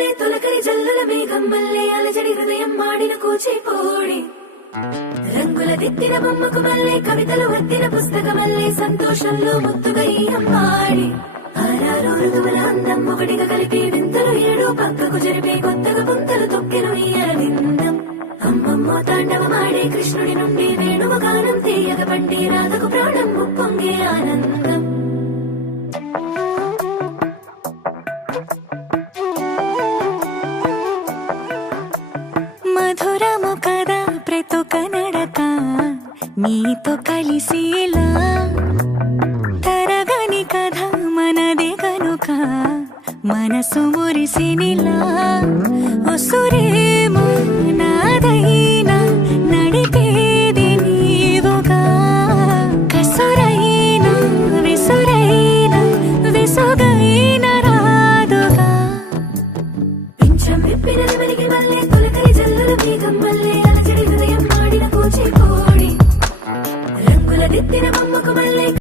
మల్లె తొలకరి జల్లుల మేఘం మల్లె అలజడి హృదయం మాడిన కూచిపోడి రంగుల దిద్దిన బొమ్మకు మల్లె కవితలు వద్దిన పుస్తకమల్లె సంతోషంలో ముద్దుగా ఈ అమ్మాడి ఆరారు ఋతువుల అందం ఒకటిగా కలిపి వింతలు ఏడు పక్కకు జరిపే కొత్తగా పుంతలు తొక్కెను ఈ అరవిందం అమ్మమ్మో తాండవమాడే కృష్ణుడి నుండి వేణువ గానం తీయగ పండి రాధకు ప్రాణం ముప్పొంగే ఆనందం మధురము కదా ప్రతొక నడక నీతో కలిసేలా తరగని కథ మనదే కనుక మనసు మురిసినిలా ఒసురేమో నాదైనా నడిపేది నీవుగా కసురైనా విసురైనా విసుగైన రాదుగా పింఛం విప్పిన నెమలికి మల్లె తొలకరి జల్లుల మేఘం